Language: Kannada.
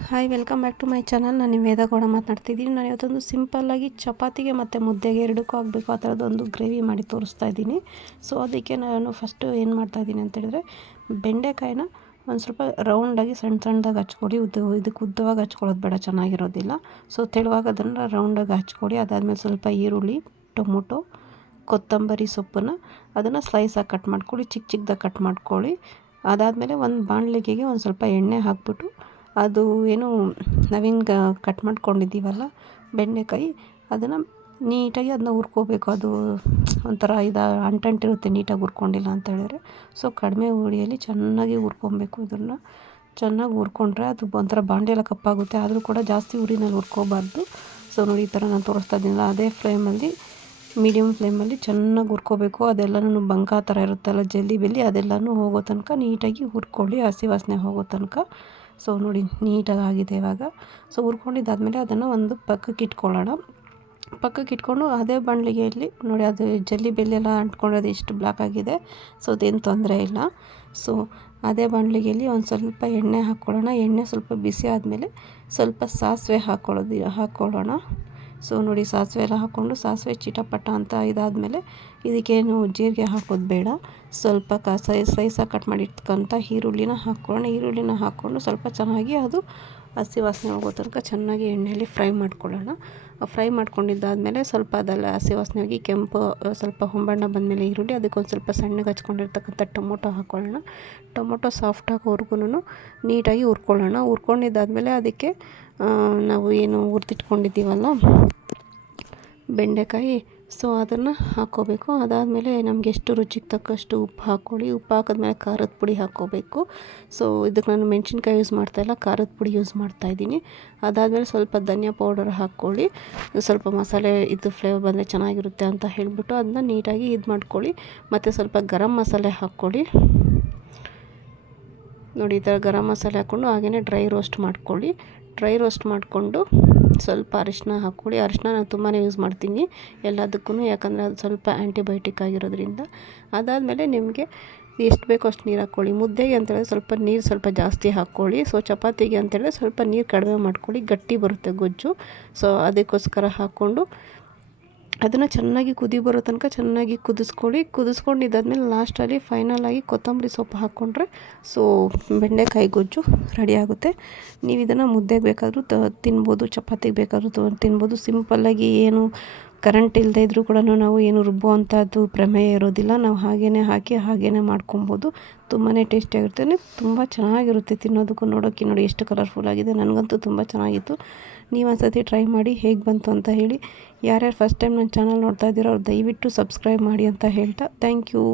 Hi, welcome back to my channel. ನಾನು ನಿಮ್ಮ ವೇದಗೌಡ ಮಾತನಾಡ್ತಿದ್ದೀನಿ. ನಾನು ಇವತ್ತೊಂದು ಸಿಂಪಲ್ಲಾಗಿ ಚಪಾತಿಗೆ ಮತ್ತು ಮುದ್ದೆಗೆ ಎರಡಕ್ಕೂ ಆಗಬೇಕು ಆ ಥರದ್ದೊಂದು ಗ್ರೇವಿ ಮಾಡಿ ತೋರಿಸ್ತಾ ಇದ್ದೀನಿ. ಸೊ ಅದಕ್ಕೆ ನಾನು ಫಸ್ಟು ಏನು ಮಾಡ್ತಾಯಿದ್ದೀನಿ ಅಂತೇಳಿದ್ರೆ, ಬೆಂಡೆಕಾಯಿನ ಒಂದು ಸ್ವಲ್ಪ ರೌಂಡಾಗಿ ಸಣ್ಣದಾಗಿ ಹಚ್ಕೊಡಿ. ಇದಕ್ಕೆ ಉದ್ದವಾಗಿ ಹಚ್ಕೊಳ್ಳೋದು ಬೇಡ, ಚೆನ್ನಾಗಿರೋದಿಲ್ಲ. ಸೊ ತೆಳುವಾಗಿ ಅದನ್ನು ರೌಂಡಾಗಿ ಹಚ್ಕೊಡಿ. ಅದಾದಮೇಲೆ ಸ್ವಲ್ಪ ಈರುಳ್ಳಿ, ಟೊಮೊಟೊ, ಕೊತ್ತಂಬರಿ ಸೊಪ್ಪನ್ನು ಅದನ್ನು ಸ್ಲೈಸಾಗಿ ಕಟ್ ಮಾಡ್ಕೊಳ್ಳಿ, ಚಿಕ್ಕದಾಗಿ ಕಟ್ ಮಾಡ್ಕೊಳ್ಳಿ. ಅದಾದಮೇಲೆ ಒಂದು ಬಾಣಲೆಗೆ ಒಂದು ಸ್ವಲ್ಪ ಎಣ್ಣೆ ಹಾಕ್ಬಿಟ್ಟು, ಅದು ಏನು ನಾವೇನು ಕಟ್ ಮಾಡ್ಕೊಂಡಿದ್ದೀವಲ್ಲ ಬೆಂಡೆಕಾಯಿ, ಅದನ್ನು ನೀಟಾಗಿ ಅದನ್ನ ಹುರ್ಕೋಬೇಕು. ಅದು ಒಂಥರ ಅಂಟಿರುತ್ತೆ ನೀಟಾಗಿ ಹುರ್ಕೊಂಡಿಲ್ಲ ಅಂತ ಹೇಳಿದ್ರೆ. ಸೊ ಕಡಿಮೆ ಉರಿಯಲ್ಲಿ ಚೆನ್ನಾಗಿ ಹುರ್ಕೊಬೇಕು. ಇದನ್ನು ಚೆನ್ನಾಗಿ ಹುರ್ಕೊಂಡ್ರೆ ಅದು ಒಂಥರ ಬಾಂಡೆಲ್ಲ ಕಪ್ಪಾಗುತ್ತೆ. ಆದರೂ ಕೂಡ ಜಾಸ್ತಿ ಉರಿನಲ್ಲಿ ಹುರ್ಕೋಬಾರ್ದು. ಸೊ ನೋಡಿ, ಈ ಥರ ನಾನು ತೋರಿಸ್ತಾ ಇದ್ದೀನಲ್ಲ, ಅದೇ ಫ್ಲೇಮಲ್ಲಿ, ಮೀಡಿಯಮ್ ಫ್ಲೇಮಲ್ಲಿ ಚೆನ್ನಾಗಿ ಹುರ್ಕೋಬೇಕು. ಅದೆಲ್ಲನೂ ಬಂಕ ಥರ ಇರುತ್ತಲ್ಲ, ಜಲ್ಲಿ ಬೆಲ್ಲಿ, ಅದೆಲ್ಲನೂ ಹೋಗೋ ತನಕ ನೀಟಾಗಿ ಹುರ್ಕೊಳ್ಳಿ, ಹಸಿ ವಾಸನೆ ಹೋಗೋ ತನಕ. ಸೊ ನೋಡಿ, ನೀಟಾಗಿ ಆಗಿದೆ ಇವಾಗ. ಸೊ ಹುರ್ಕೊಂಡಿದ್ದಾದಮೇಲೆ ಅದನ್ನು ಒಂದು ಪಕ್ಕಕ್ಕೆ ಇಟ್ಕೊಳ್ಳೋಣ. ಪಕ್ಕಕ್ಕೆ ಇಟ್ಕೊಂಡು ಅದೇ ಬಾಣಲೆಯಲ್ಲಿ ನೋಡಿ, ಅದು ಜಲ್ಲಿ ಬೆಲ್ಲೆಲ್ಲ ಅಂಟ್ಕೊಳ್ಳೋದು ಎಷ್ಟು ಬ್ಲ್ಯಾಕ್ ಆಗಿದೆ. ಸೊ ಅದೇನು ತೊಂದರೆ ಇಲ್ಲ. ಸೊ ಅದೇ ಬಾಣಲೆಯಲ್ಲಿ ಒಂದು ಸ್ವಲ್ಪ ಎಣ್ಣೆ ಹಾಕ್ಕೊಳ್ಳೋಣ. ಎಣ್ಣೆ ಸ್ವಲ್ಪ ಬಿಸಿ ಆದಮೇಲೆ ಸ್ವಲ್ಪ ಸಾಸಿವೆ ಹಾಕ್ಕೊಳ್ಳೋಣ. ಸೊ ನೋಡಿ, ಸಾಸಿವೆ ಎಲ್ಲ ಹಾಕ್ಕೊಂಡು ಸಾಸಿವೆ ಚಿಟಪಟ ಅಂತ ಇದಾದಮೇಲೆ ಇದಕ್ಕೇನು ಜೀರಿಗೆ ಹಾಕೋದು ಬೇಡ. ಸ್ವಲ್ಪ ಸ್ಲೈಸಾಗಿ ಕಟ್ ಮಾಡಿರ್ತಕ್ಕಂಥ ಈರುಳ್ಳಿನ ಹಾಕ್ಕೊಳ್ಳೋಣ. ಈರುಳ್ಳಿನ ಹಾಕ್ಕೊಂಡು ಸ್ವಲ್ಪ ಚೆನ್ನಾಗಿ ಅದು ಹಸಿ ವಾಸನೆ ಹೋಗೋ ತನಕ ಚೆನ್ನಾಗಿ ಎಣ್ಣೆಯಲ್ಲಿ ಫ್ರೈ ಮಾಡ್ಕೊಳ್ಳೋಣ. ಫ್ರೈ ಮಾಡ್ಕೊಂಡಿದ್ದಾದಮೇಲೆ ಸ್ವಲ್ಪ ಅದೆಲ್ಲ ಹಸಿ ವಾಸನೆ ಹೋಗಿ ಕೆಂಪು ಸ್ವಲ್ಪ ಹೊಂಬಣ್ಣ ಬಂದಮೇಲೆ ಈರುಳ್ಳಿ, ಅದಕ್ಕೊಂದು ಸ್ವಲ್ಪ ಸಣ್ಣಗೆ ಹಚ್ಕೊಂಡಿರ್ತಕ್ಕಂಥ ಟೊಮೊಟೊ ಹಾಕ್ಕೊಳ್ಳೋಣ. ಟೊಮೊಟೊ ಸಾಫ್ಟಾಗೋವರೆಗೂ ನೀಟಾಗಿ ಹುರ್ಕೊಳ್ಳೋಣ. ಹುರ್ಕೊಂಡಿದ್ದಾದಮೇಲೆ ಅದಕ್ಕೆ ನಾವು ಏನು ಹುರಿದಿಟ್ಕೊಂಡಿದ್ದೀವಲ್ಲ ಬೆಂಡೆಕಾಯಿ, ಸೊ ಅದನ್ನು ಹಾಕ್ಕೋಬೇಕು. ಅದಾದಮೇಲೆ ನಮಗೆ ಎಷ್ಟು ರುಚಿಗೆ ತಕ್ಕಷ್ಟು ಉಪ್ಪು ಹಾಕ್ಕೊಳ್ಳಿ. ಉಪ್ಪು ಹಾಕಿದ್ಮೇಲೆ ಖಾರದ ಪುಡಿ ಹಾಕ್ಕೋಬೇಕು. ಸೊ ಇದಕ್ಕೆ ನಾನು ಮೆಣಸಿನ್ಕಾಯಿ ಯೂಸ್ ಮಾಡ್ತಾಯಿಲ್ಲ, ಖಾರದ ಪುಡಿ ಯೂಸ್ ಮಾಡ್ತಾಯಿದ್ದೀನಿ. ಅದಾದಮೇಲೆ ಸ್ವಲ್ಪ ಧನಿಯಾ ಪೌಡರ್ ಹಾಕ್ಕೊಳ್ಳಿ. ಸ್ವಲ್ಪ ಮಸಾಲೆ ಇದು ಫ್ಲೇವರ್ ಬಂದರೆ ಚೆನ್ನಾಗಿರುತ್ತೆ ಅಂತ ಹೇಳಿಬಿಟ್ಟು ಅದನ್ನ ನೀಟಾಗಿ ಇದು ಮಾಡ್ಕೊಳ್ಳಿ. ಮತ್ತು ಸ್ವಲ್ಪ ಗರಂ ಮಸಾಲೆ ಹಾಕ್ಕೊಳ್ಳಿ. ನೋಡಿ, ಈ ಥರ ಗರಂ ಮಸಾಲೆ ಹಾಕ್ಕೊಂಡು ಹಾಗೆಯೇ ಡ್ರೈ ರೋಸ್ಟ್ ಮಾಡ್ಕೊಳ್ಳಿ. ಡ್ರೈ ರೋಸ್ಟ್ ಮಾಡಿಕೊಂಡು ಸ್ವಲ್ಪ ಅರಿಶಿನ ಹಾಕ್ಕೊಳ್ಳಿ. ಅರಿಶಿನ ನಾನು ತುಂಬಾ ಯೂಸ್ ಮಾಡ್ತೀನಿ ಎಲ್ಲದಕ್ಕೂ, ಯಾಕಂದರೆ ಅದು ಸ್ವಲ್ಪ ಆ್ಯಂಟಿಬಯೋಟಿಕ್ ಆಗಿರೋದ್ರಿಂದ. ಅದಾದಮೇಲೆ ನಿಮಗೆ ಎಷ್ಟು ಬೇಕೋ ಅಷ್ಟು ನೀರು ಹಾಕ್ಕೊಳ್ಳಿ. ಮುದ್ದೆಗೆ ಅಂತೇಳಿದ್ರೆ ಸ್ವಲ್ಪ ನೀರು ಸ್ವಲ್ಪ ಜಾಸ್ತಿ ಹಾಕ್ಕೊಳ್ಳಿ. ಸೊ ಚಪಾತಿಗೆ ಅಂತೇಳಿದ್ರೆ ಸ್ವಲ್ಪ ನೀರು ಕಡಿಮೆ ಮಾಡ್ಕೊಳ್ಳಿ, ಗಟ್ಟಿ ಬರುತ್ತೆ ಗೊಜ್ಜು. ಸೊ ಅದಕ್ಕೋಸ್ಕರ ಹಾಕ್ಕೊಂಡು ಅದನ್ನು ಚೆನ್ನಾಗಿ ಕುದಿ ಬರೋ ತನಕ ಚೆನ್ನಾಗಿ ಕುದಿಸ್ಕೊಳ್ಳಿ. ಕುದಿಸ್ಕೊಂಡಿದ್ದಾದ್ಮೇಲೆ ಲಾಸ್ಟಲ್ಲಿ ಫೈನಲಾಗಿ ಕೊತ್ತಂಬರಿ ಸೊಪ್ಪು ಹಾಕ್ಕೊಂಡ್ರೆ ಸೊ ಬೆಂಡೆಕಾಯಿ ಗೊಜ್ಜು ರೆಡಿ ಆಗುತ್ತೆ. ನೀವು ಇದನ್ನು ಮುದ್ದೆಗೆ ಬೇಕಾದರೂ ತಿನ್ಬೋದು, ಚಪಾತಿಗೆ ಬೇಕಾದರೂ ತಿನ್ಬೋದು. ಸಿಂಪಲ್ಲಾಗಿ ಏನು ಕರೆಂಟ್ ಇಲ್ಲದೆ ಇದ್ದರೂ ಕೂಡ ನಾವು ಏನು ರುಬ್ಬುವಂಥದ್ದು ಪ್ರಮೇಯ ಇರೋದಿಲ್ಲ. ನಾವು ಹಾಗೇ ಹಾಕಿ ಹಾಗೇ ಮಾಡ್ಕೊಬೋದು. ತುಂಬಾ ಟೇಸ್ಟಿಯಾಗಿರುತ್ತೆ, ತುಂಬ ಚೆನ್ನಾಗಿರುತ್ತೆ ತಿನ್ನೋದಕ್ಕೂ. ನೋಡೋಕ್ಕೆ ನೋಡಿ ಎಷ್ಟು ಕಲರ್ಫುಲ್ ಆಗಿದೆ. ನನಗಂತೂ ತುಂಬ ಚೆನ್ನಾಗಿತ್ತು. ನೀವು ಒಂದು ಸತಿ ಟ್ರೈ ಮಾಡಿ ಹೇಗೆ ಬಂತು ಅಂತ ಹೇಳಿ. ಯಾರ್ಯಾರು ಫಸ್ಟ್ ಟೈಮ್ ನನ್ನ ಚಾನಲ್ ನೋಡ್ತಾ ಇದ್ದೀರೋ ಅವ್ರು ದಯವಿಟ್ಟು ಸಬ್ಸ್ಕ್ರೈಬ್ ಮಾಡಿ ಅಂತ ಹೇಳ್ತಾ ಥ್ಯಾಂಕ್ ಯು.